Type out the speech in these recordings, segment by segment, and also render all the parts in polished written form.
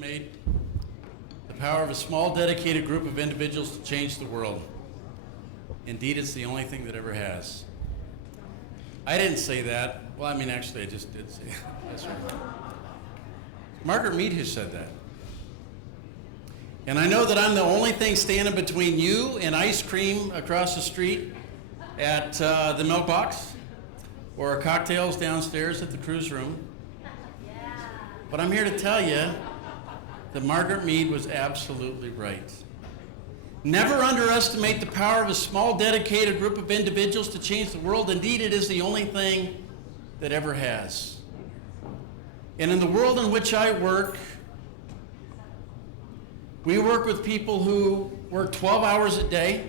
underestimate the power of a small, dedicated group of individuals to change the world. Indeed, it's the only thing that ever has. I didn't say that. Well, I mean, actually, I just did say that. That's right. Margaret Mead has said that. And I know that I'm the only thing standing between you and ice cream across the street at the Milk Box or cocktails downstairs at the cruise room. But I'm here to tell you that Margaret Mead was absolutely right. Never underestimate the power of a small, dedicated group of individuals to change the world. Indeed, it is the only thing that ever has. And in the world in which I work, we work with people who work 12 hours a day.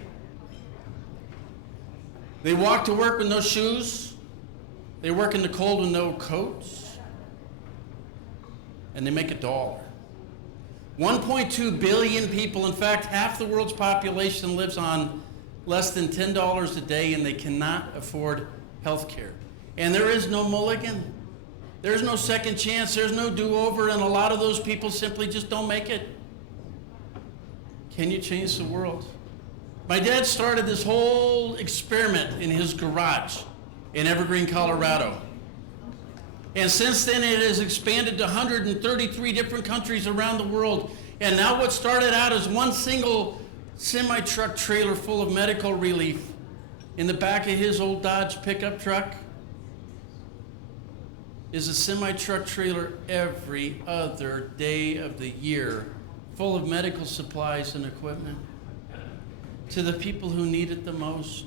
They walk to work with no shoes. They work in the cold with no coats. And they make $1. 1.2 billion people, in fact, half the world's population lives on less than $10 a day, and they cannot afford health care. And there is no mulligan. There's no second chance. There's no do-over, and a lot of those people simply just don't make it. Can you change the world? My dad started this whole experiment in his garage in Evergreen, Colorado. And since then, it has expanded to 133 different countries around the world. And now what started out as one single semi-truck trailer full of medical relief in the back of his old Dodge pickup truck is a semi-truck trailer every other day of the year full of medical supplies and equipment to the people who need it the most,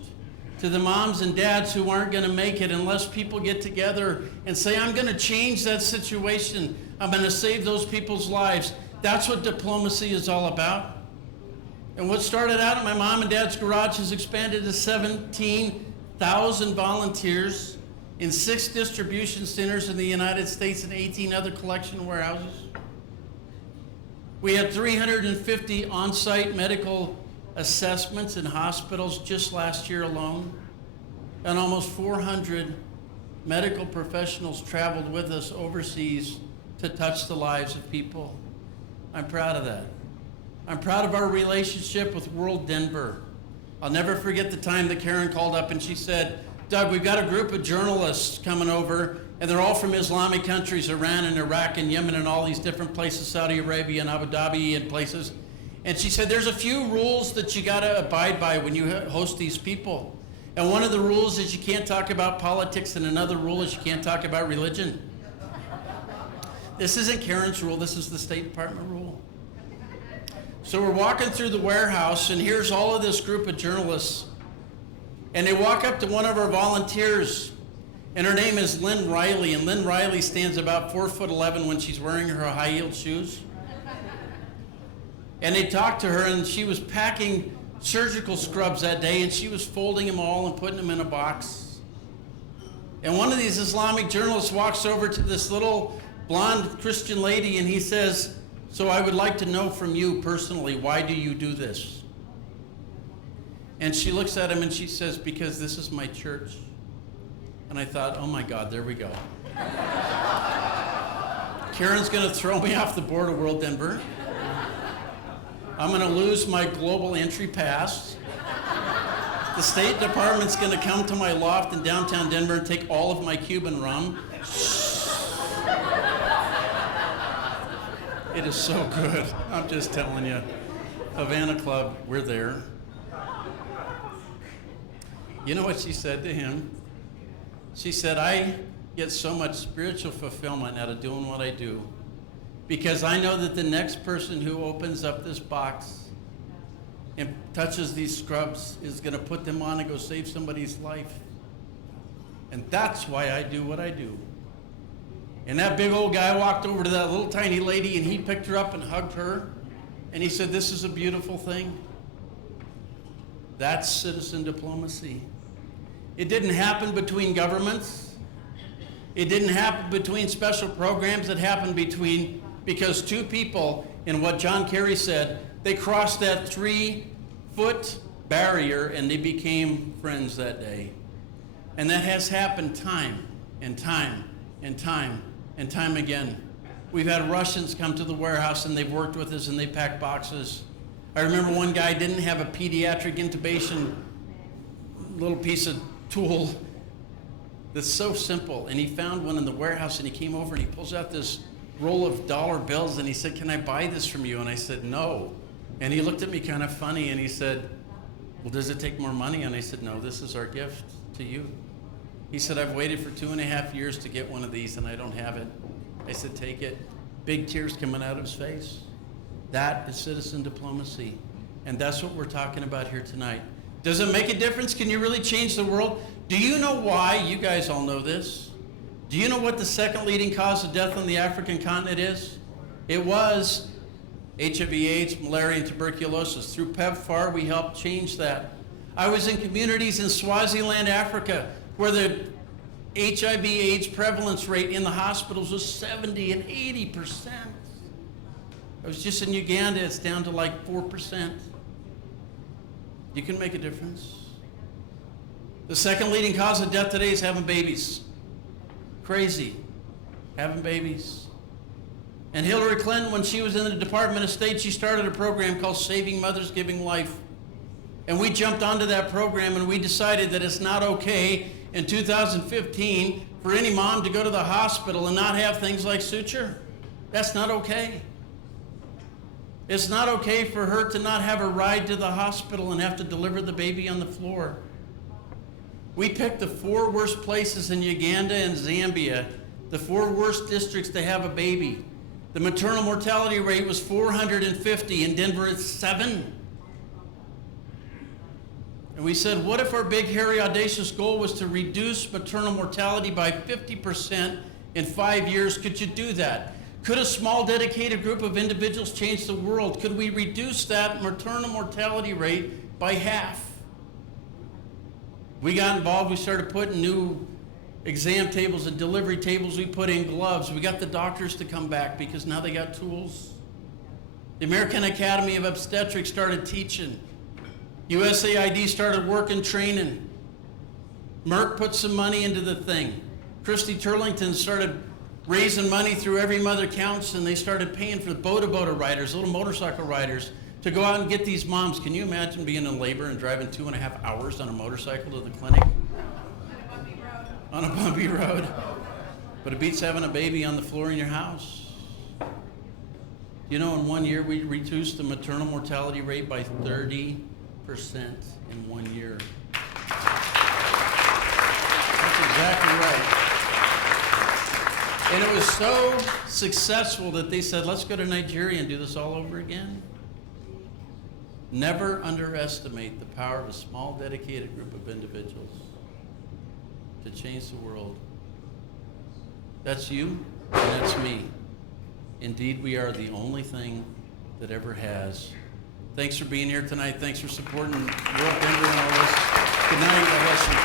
to the moms and dads who aren't going to make it unless people get together and say, I'm going to change that situation. I'm going to save those people's lives. That's what diplomacy is all about. And what started out at my mom and dad's garage has expanded to 17,000 volunteers in 6 distribution centers in the United States and 18 other collection warehouses. We had 350 on-site medical assessments in hospitals just last year alone, and almost 400 medical professionals traveled with us overseas to touch the lives of people. I'm proud of that. I'm proud of our relationship with World Denver. I'll never forget the time that Karen called up and she said, Doug, we've got a group of journalists coming over, and they're all from Islamic countries, Iran and Iraq and Yemen and all these different places, Saudi Arabia and Abu Dhabi and places. And she said, there's a few rules that you got to abide by when you host these people. And one of the rules is you can't talk about politics, and another rule is you can't talk about religion. This isn't Karen's rule, this is the State Department rule. So we're walking through the warehouse, and here's all of this group of journalists. And they walk up to one of our volunteers, and her name is Lynn Riley, and Lynn Riley stands about 4'11" when she's wearing her high-heeled shoes. And they talked to her, and she was packing surgical scrubs that day, and she was folding them all and putting them in a box. And one of these Islamic journalists walks over to this little blonde Christian lady, and he says, so I would like to know from you personally, why do you do this? And she looks at him and she says, because this is my church. And I thought, oh my God, there we go. Karen's gonna throw me off the board of World Denver. I'm going to lose my global entry pass. The State Department's going to come to my loft in downtown Denver and take all of my Cuban rum. It is so good. I'm just telling you. Havana Club, we're there. You know what she said to him? She said, I get so much spiritual fulfillment out of doing what I do, because I know that the next person who opens up this box and touches these scrubs is going to put them on and go save somebody's life. And that's why I do what I do. And that big old guy walked over to that little tiny lady, and he picked her up and hugged her. And he said, this is a beautiful thing. That's citizen diplomacy. It didn't happen between governments. It didn't happen between special programs. It happened because 2 people, in what John Kerry said, they crossed that 3-foot barrier and they became friends that day. And that has happened time and time and time and time again. We've had Russians come to the warehouse and they've worked with us and they pack boxes. I remember one guy didn't have a pediatric intubation little piece of tool that's so simple, and he found one in the warehouse and he came over and he pulls out this roll of dollar bills and he said, "Can I buy this from you?" And I said, "No." And he looked at me kind of funny and he said, "Well, does it take more money?" And I said, "No, this is our gift to you." He said, "I've waited for 2.5 years to get one of these and I don't have it." I said, "Take it." Big tears coming out of his face. That is citizen diplomacy. And that's what we're talking about here tonight. Does it make a difference? Can you really change the world? Do you know why? You guys all know this. Do you know what the second leading cause of death on the African continent is? It was HIV/AIDS, malaria, and tuberculosis. Through PEPFAR, we helped change that. I was in communities in Swaziland, Africa, where the HIV/AIDS prevalence rate in the hospitals was 70 and 80%. I was just in Uganda, it's down to like 4%. You can make a difference. The second leading cause of death today is having babies. Crazy. Having babies. And Hillary Clinton, when she was in the Department of State, she started a program called Saving Mothers Giving Life. And we jumped onto that program and we decided that it's not okay in 2015 for any mom to go to the hospital and not have things like suture. That's not okay. It's not okay for her to not have a ride to the hospital and have to deliver the baby on the floor. We picked the 4 worst places in Uganda and Zambia, the 4 worst districts to have a baby. The maternal mortality rate was 450. In Denver, it's 7. And we said, what if our big, hairy, audacious goal was to reduce maternal mortality by 50% in 5 years? Could you do that? Could a small, dedicated group of individuals change the world? Could we reduce that maternal mortality rate by half? We got involved. We started putting new exam tables and delivery tables. We put in gloves. We got the doctors to come back because now they got tools. The American Academy of Obstetrics started teaching. USAID started working, training. Merck put some money into the thing. Christy Turlington started raising money through Every Mother Counts, and they started paying for the boda riders, little motorcycle riders, to go out and get these moms. Can you imagine being in labor and driving 2.5 hours on a motorcycle to the clinic? On a bumpy road. But it beats having a baby on the floor in your house. You know, in 1 year, we reduced the maternal mortality rate by 30% in 1 year. That's exactly right. And it was so successful that they said, let's go to Nigeria and do this all over again. Never underestimate the power of a small, dedicated group of individuals to change the world. That's you, and that's me. Indeed, we are the only thing that ever has. Thanks for being here tonight. Thanks for supporting World Denver and all this. Good night. God bless you.